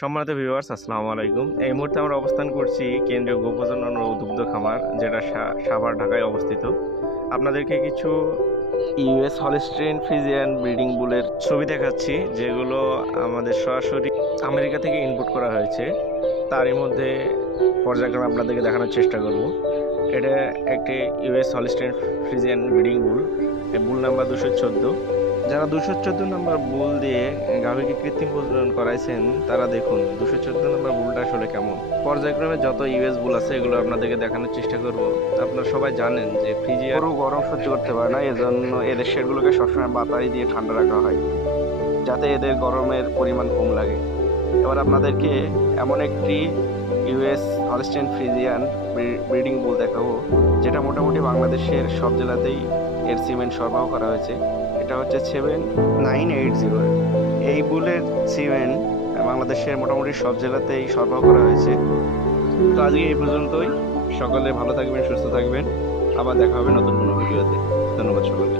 সম্মানিত ভিউয়ার্স, আসসালামু আলাইকুম। এই মুহূর্তে আমরা অবস্থান করছি কেন্দ্রীয় গোপ্রজনন ও দুগ্ধ খামার, যেটা সাভার ঢাকায় অবস্থিত। আপনাদেরকে কিছু ইউএস হলস্টেইন ফ্রিজিয়ান ব্রিডিং বুলের ছবি দেখাচ্ছি, যেগুলো আমাদের সরাসরি আমেরিকা থেকে ইনপুট করা হয়েছে। তারই মধ্যে পর্যায়ক্রমে আপনাদেরকে দেখানোর চেষ্টা করব। এটা একটি ইউএস হলস্টেইন ফ্রিজিয়ান ব্রিডিং বুল, এই বুল নাম্বার 214। যারা 214 নম্বর বুল দিয়ে গাভীকে কৃত্রিম প্রজনন করাইছেন, তারা দেখুন 214 নম্বর বুলটা আসলে কেমন। পর্যায়ক্রমে যত ইউএস বুল আছে এগুলো আপনাদেরকে দেখানোর চেষ্টা করব। আপনারা সবাই জানেন যে ফ্রিজিয়ান গরম সহ্য করতে পারে না, এজন্য এদের শেডগুলোকে সবসময় বাতাস দিয়ে ঠান্ডা রাখা হয়, যাতে এদের গরমের পরিমাণ কম লাগে। এবার আপনাদেরকে এমন একটি ইউএস হলস্টেইন ফ্রিজিয়ান ব্রিডিং বুল দেখাবো, যেটা মোটামুটি বাংলাদেশের সব জেলাতেই এর সিমেন্ট সরবরাহ করা হয়েছে। এটা হচ্ছে 7980। এই বুলের সিমেন্ট বাংলাদেশের মোটামুটি সব জেলাতেই সরবরাহ করা হয়েছে। তো আজকে এই পর্যন্তই। সকলে ভালো থাকবেন, সুস্থ থাকবেন। আবার দেখা হবে নতুন কোনো ভিডিওতে। ধন্যবাদ সকলকে।